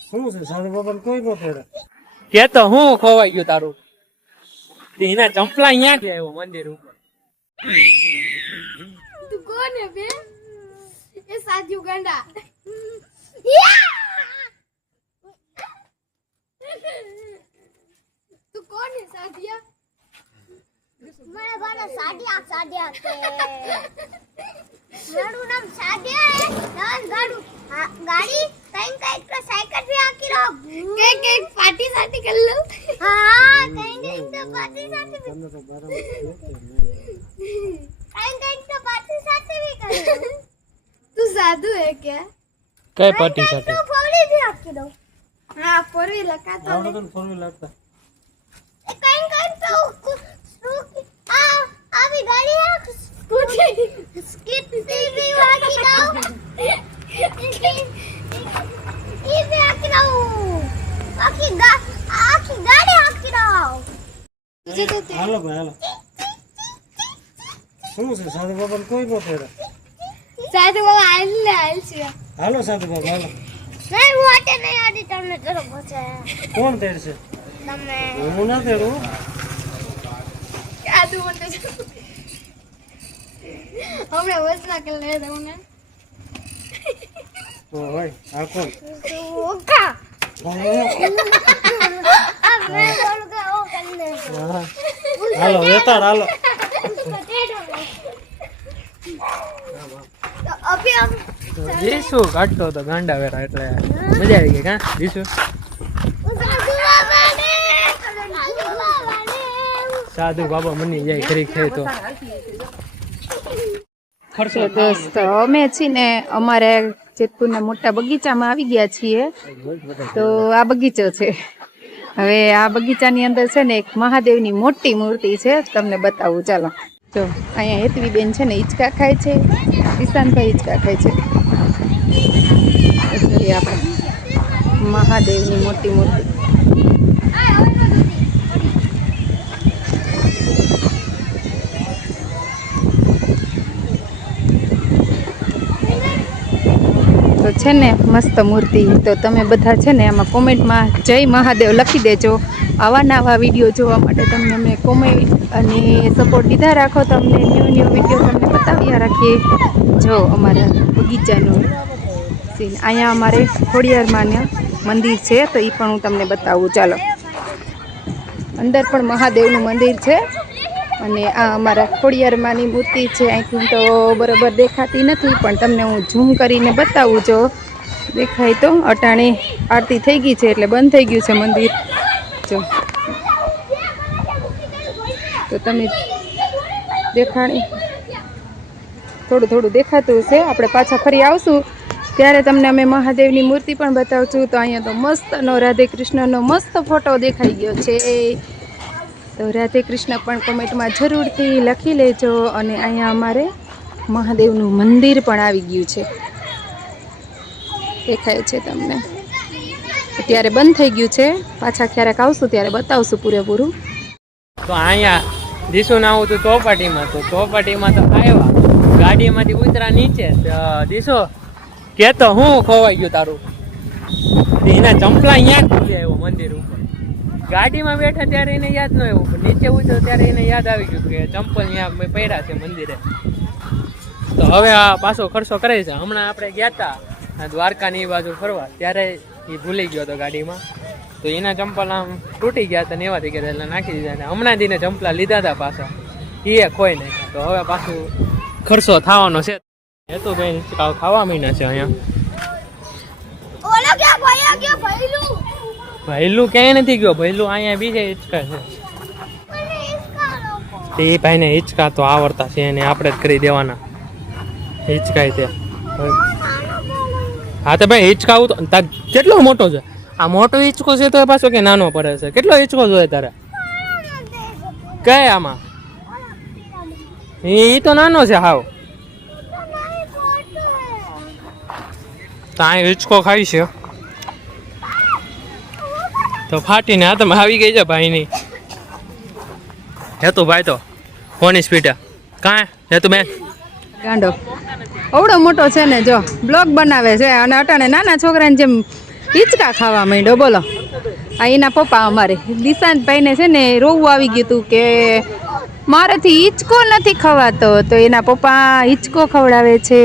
શું છે સાધુ બાબા કોઈ નો તેડે કે તો હું ખોવાઈ ગયું તારું એના ચંપલા અહીંયા થી આવ્યો મંદિર ઉપર તું કોણ હે બે એ સાજુ ગંડા તું કોણ હે સાધિયા મારા બાના સાડિયા કે મારું નામ સાડિયા હે નાન ગાડી કઈ તો સાયકલ पे आकी रहो કે પાર્ટી સાટી કર લો हां कहीं तो पार्टी साटी તમને તો બરાબર कहीं तो पार्टी साटी भी करो તું સાધુ હે क्या કઈ પાર્ટી સાથે तो फोड़ी भी आकी दो हां फोरी लगा तो આવડે તો ફોરવી લાગતા कहीं तो अभी गाड़ी है स्कूटी भी आकी दो ये भी आकी दो आकी गाड़ी आकी दो હાલો ભાઈ હાલો શું છે સાધુ બાબા કોઈ નો તેડે સાધુ બાબા આલ છે હાલો સાધુ બાબા હાલો नहीं वो आते नहीं आती तुमने चलो पहुंचे કોણ તેડશે તમે હું ના તેડું સાધુ બોલતો છે હમણાં વસના કર લે દઉં તો હોય આ કોણ ओका કોણ? अब मैं बोलूंगा वो करने હા. હાલો વેતાર હાલો तो अभी हम જીસુ કાઢતો હતો ગાંડા વેરા એટલે મજા આવી ગઈ કા જીસુ સાધુ બાબા મની જાય ખરી ખાય તો ખર્ચો દોસ્તો અમે છીએ ને અમારે જેતપુરના મોટા બગીચામાં આવી ગયા છીએ તો આ બગીચો છે હવે આ બગીચાની અંદર છે ને એક મહાદેવની મોટી મૂર્તિ છે તમને બતાવું ચાલો જો અહીંયા હેતવી બેન છે ને હિંચકા ખાય છે ઈશાનભાઈ હિંચકા ખાય છે જોઈએ આપણે મહાદેવની મોટી મૂર્તિ તો છે ને મસ્ત મૂર્તિ તો તમે બધા છે ને આમાં કોમેન્ટમાં જય મહાદેવ લખી દેજો આવા નવા વિડીયો જોવા માટે તમને અમે કોમેન્ટ અને સપોર્ટ દીધા રાખો તમને ન્યૂ વિડીયો તમને બતાવ્યા રાખીએ જો અમારા બગીચાનું સીન અહીંયા અમારે ખોડિયારમાંનું મંદિર છે તો એ પણ હું તમને બતાવું ચાલો અંદર પણ મહાદેવનું મંદિર છે અને આ અમારા ખોડિયારમાંની મૂર્તિ છે અહીંથી તો બરાબર દેખાતી નથી પણ તમને હું ઝૂમ કરીને બતાવું જો દેખાય તો અટાણે આરતી થઈ ગઈ છે એટલે બંધ થઈ ગયું છે મંદિર જો તો તમે દેખાણી થોડું દેખાતું છે આપણે પાછા ફરી આવશું ત્યારે તમને અમે મહાદેવની મૂર્તિ પણ બતાવશું તો અહીંયા તો મસ્તનો રાધે કૃષ્ણનો મસ્ત ફોટો દેખાઈ ગયો છે તો રાધે કૃષ્ણ પણ કોમેન્ટમાં જરૂરથી લખી લેજો અને અહીંયા અમારે મહાદેવનું મંદિર પણ આવી ગયું છે દેખાય છે તમને અત્યારે બંધ થઈ ગયું છે પાછા ક્યારેક આવશું ત્યારે બતાવશું પૂરેપૂરું તો અહીંયા જીસુ ના આવું તો ચોપાટીમાં તો આવ્યા ગાડીમાંથી ઉતરા નીચે જીસુ કે તો હું ખોવાઈ ગયું તારું એના ચંપલા અહીંયા જ આવ્યો મંદિર ઉપર ગાડીમાં બેઠા ત્યારે એને યાદ ન આવ્યું પણ નીચે ઉતર્યો ત્યારે એને યાદ આવી ગયું કે ચંપલ અહીંયા પડ્યા છે મંદિરે તો હવે આ પાછો ખર્ચો કરે છે હમણાં આપણે ગયા હતા દ્વારકાની એ બાજુ ફરવા ત્યારે એ ભૂલી ગયો હતો ગાડીમાં તો એના ચંપલ આમ તૂટી ગયા હતા ને એવા થઈ ગયા એટલે નાખી દીધા અને હમણાં જ એને ચંપલા લીધા હતા પાછા એ ખોઈ નાખ્યા તો હવે પાછું ખર્ચો થવાનો છે એ તો ભાઈ ખાવા મહિના છે અહીંયા ઓલો ક્યાં ભાઈ ગયો ભઈલું ભૈલું ક્યાંય નથી ગયો ભૈલું અહીંયા બીજે હિંચકા છે મને इसका लोको તે ભાઈને હિંચકા તો આવડતા છે એને આપણે જ કરી દેવાના હિંચકાય તે હા તો ભાઈ હિંચકાવું તો કેટલો મોટો છે આ મોટો હિંચકો છે તો પાછો કે નાનો પડે છે કેટલો હિંચકો જોઈએ તારે કઈ આમાં એ તો નાનો છે હાવ તો આ હિંચકો ખાઈ છે તો ફાટીને હાથમાં આવી ગઈ છે ભાઈની હેતુ ભાઈ તો કોની સ્પીડ કાં હેતુ બેન ગાંડો અવડો મોટો છે ને જો બ્લોગ બનાવે છે અને અટાણે નાના છોકરાને જેમ હિંચકા ખાવા માંડ્યો બોલો. આ એના પપ્પા અમારે દિશાંતભાઈને છે ને રોવું આવી ગયું હતું કે મારાથી હિંચકો નથી ખવાતો, તો એના પપ્પા હિંચકો ખવડાવે છે.